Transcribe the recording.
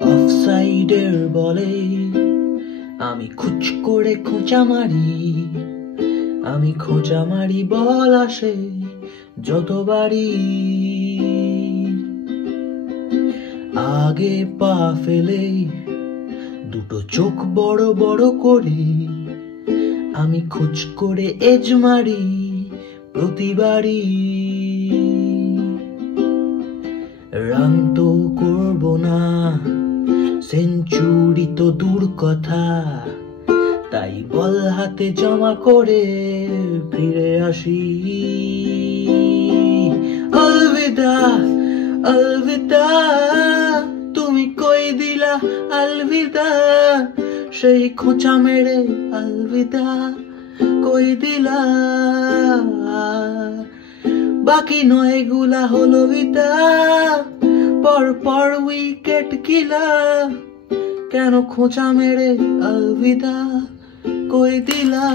অফসাইডের বলে আমি খুচ করে খোঁচা মারি, আমি খোঁচা মারি, বল আসে যতবারই। আগে পা ফেলে দুটো চোখ বড় বড় করে আমি খুচ করে এজ মারি প্রতিবারই। রান তো করবো না, সেঞ্চুরি তো দূর কথা, তাই বল হাতে জমা করে ফিরে আসি। আলবিদা আলবিদা, তুমি কই দিলা আলবিদা, সেই খোঁচা মেরে আলবিদা কই দিলা। বাকি নয় গুলা হলো বিদা, পর পর উইকেট গিলা, কেন খোঁচা মেরে আলবিদা কই দিলা।